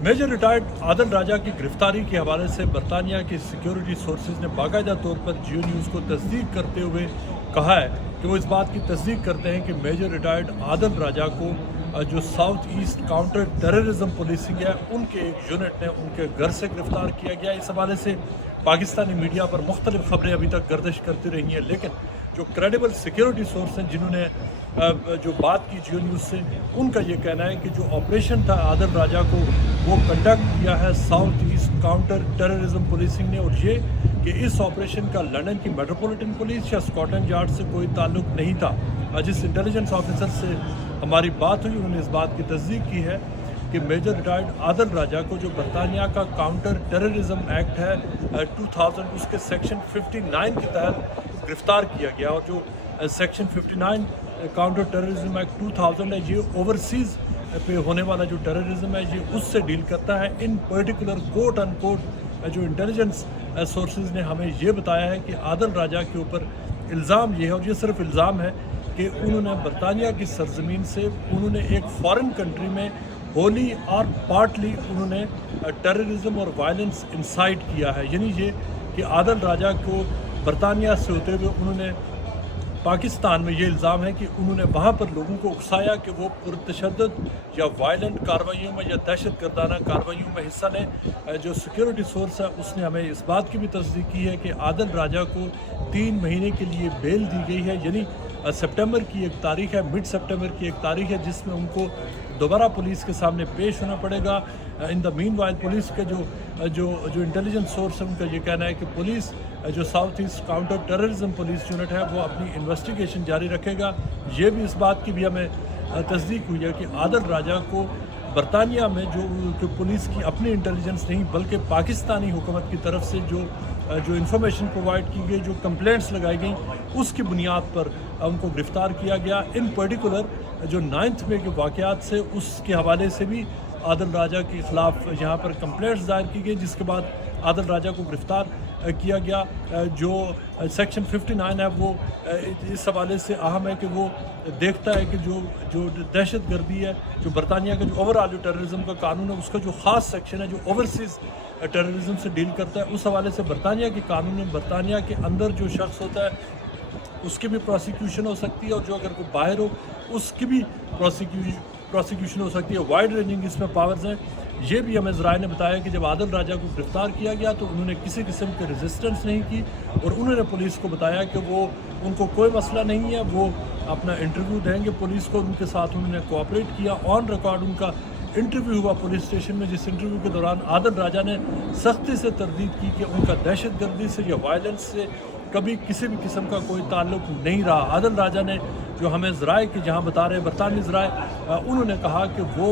Major retired आदल राजा की गिरफ्तारी के हवाले से बरतानिया के सिक्योरिटी सोर्सेज ने बाकायदा तौर पर जियो न्यूज़ को तस्दीक करते हुए कहा है कि वो इस बात की तस्दीक करते हैं कि मेजर रिटायर्ड आदल राजा को जो south east counter terrorism policing है उनके एक यूनिट ने उनके घर से गिरफ्तार किया गया। इस हवाले से पाकिस्तानी मीडिया पर मुख्तलिफ खबरें अभी तक गर्दिश करती रही हैं, लेकिन जो क्रेडिबल सिक्योरिटी सोर्स हैं जिन्होंने जो बात की जियो न्यूज़ से, उनका ये कहना है कि जो ऑपरेशन था आदल राजा को वो कंडक्ट किया है south east counter terrorism policing ने, और ये कि इस ऑपरेशन का लंदन की मेट्रोपॉलिटन पुलिस या स्कॉटलैंड यार्ड से कोई ताल्लुक नहीं था। जिस इंटेलिजेंस ऑफिसर से हमारी बात हुई उन्होंने इस बात की तस्दीक की है कि मेजर रिटायर्ड आदल राजा को जो बरतानिया का काउंटर टेररिज्म एक्ट है 2000 उसके सेक्शन 59 के तहत गिरफ्तार किया गया, और जो सेक्शन 59 काउंटर टेररिज्म एक्ट 2000 है ये ओवरसीज़ पे होने वाला जो टेररिज्म है ये उससे डील करता है। इन पर्टिकुलर कोट अनकोट जो इंटेलिजेंस सोर्सेज ने हमें ये बताया है कि आदल राजा के ऊपर इल्ज़ाम ये है, और ये सिर्फ इल्ज़ाम है कि उन्होंने बरतानिया की सरजमीन से उन्होंने एक फॉरेन कंट्री में होली और पार्टली उन्होंने टेररिज्म और वायलेंस इंसाइट किया है। यानी ये कि आदल राजा को बरतानिया से होते हुए उन्होंने पाकिस्तान में ये इल्ज़ाम है कि उन्होंने वहाँ पर लोगों को उकसाया कि वो पुरतशद्दुद या वायलेंट कार्रवाइयों में या दहशत गर्दाना कार्रवाइयों में हिस्सा लें। जो सिक्योरिटी सोर्स है उसने हमें इस बात की भी तस्दीक की है कि आदल राजा को 3 महीने के लिए बेल दी गई है, यानी सितंबर की एक तारीख है, मिड सितंबर की एक तारीख है जिसमें उनको दोबारा पुलिस के सामने पेश होना पड़ेगा। In the mean while police के जो इंटेलिजेंस सोर्स है उनका ये कहना है कि पुलिस जो south east counter terrorism police unit है वो अपनी इन्वेस्टिगेशन जारी रखेगा। ये भी इस बात की भी हमें तस्दीक हुई है कि आदल राजा को बरतानिया में जो पुलिस की अपनी इंटेलिजेंस नहीं बल्कि पाकिस्तानी हुकूमत की तरफ से जो इन्फॉर्मेशन प्रोवाइड की गई, जो कंप्लेंट्स लगाई गई, उसकी बुनियाद पर उनको गिरफ़्तार किया गया। इन पर्टिकुलर जो 9 मई के वाक़यात से उसके हवाले से भी आदल राजा के ख़िलाफ़ यहाँ पर कंप्लेंट्स दायर की गई, जिसके बाद आदल राजा को गिरफ़्तार किया गया। जो सेक्शन 59 है वो इस हवाले से अहम है कि वो देखता है कि जो दहशत गर्दी है, जो बरतानिया का जो ओवरऑल जो टेररिज्म का कानून है उसका जो ख़ास सेक्शन है जो ओवरसीज़ टेररिज्म से डील करता है, उस हवाले से बरतानिया के कानून में बरतानिया के अंदर जो शख्स होता है उसकी भी प्रोसिक्यूशन हो सकती है, और जो अगर कोई बाहर हो उसकी भी प्रोसिक्यूशन हो सकती है। वाइड रेंजिंग इसमें पावर्स हैं। ये भी हमें ज़राए ने बताया कि जब आदल राजा को गिरफ़्तार किया गया तो उन्होंने किसी किस्म की रेजिस्टेंस नहीं की, और उन्होंने पुलिस को बताया कि वो उनको कोई मसला नहीं है, वो अपना इंटरव्यू देंगे पुलिस को। उनके साथ उन्होंने कोऑपरेट किया। ऑन रिकॉर्ड उनका इंटरव्यू हुआ पुलिस स्टेशन में, जिस इंटरव्यू के दौरान आदल राजा ने सख्ती से तरदीद की कि उनका दहशत गर्दी से या वायलेंस से कभी किसी भी किस्म का कोई ताल्लुक नहीं रहा। आदल राजा ने जो हमें ज़राए कि जहाँ बता रहे बरतानी ज़राए, उन्होंने कहा कि वो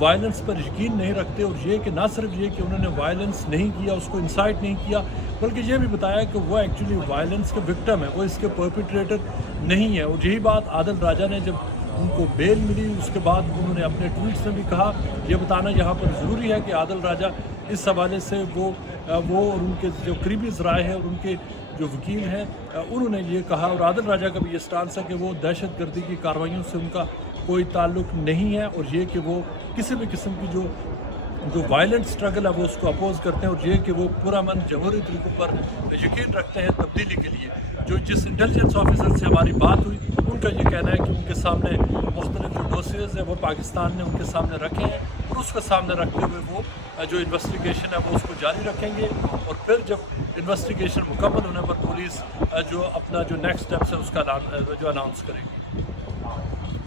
वायलेंस पर यकीन नहीं रखते, और ये कि ना सिर्फ ये कि उन्होंने वायलेंस नहीं किया, उसको इंसाइट नहीं किया, बल्कि ये भी बताया कि वो एक्चुअली वायलेंस के विक्टिम है, वो इसके परपिट्रेटर नहीं है। और यही बात आदल राजा ने जब उनको बेल मिली उसके बाद उन्होंने अपने ट्वीट्स में भी कहा। ये बताना यहाँ पर ज़रूरी है कि आदल राजा इस हवाले से वो और उनके जो करीबी ज़राए हैं और उनके जो वकील हैं उन्होंने ये कहा, और आदल राजा का भी ये स्टांस है कि वो दहशत गर्दी की कार्रवाइयों से उनका कोई ताल्लुक नहीं है, और ये कि वो किसी भी किस्म की जो वायलेंट स्ट्रगल है वो उसको अपोज करते हैं, और ये कि वो पूरा मन जमहूरी तरीक़ों पर यकीन रखते हैं तब्दीली के लिए। जो जिस इंटेलिजेंस ऑफिसर से हमारी बात हुई उनका ये कहना है कि उनके सामने मुख्तलिफ जो डोसियर्स हैं वो पाकिस्तान ने उनके सामने रखे हैं, और उसके सामने रखते हुए वो जो इन्वेस्टिगेशन है वो उसको जारी रखेंगे, और फिर जब इन्वेस्टिगेशन मुकम्मल होने पर पुलिस जो अपना जो नेक्स्ट स्टेप्स है उसका जो अनाउंस करेगी।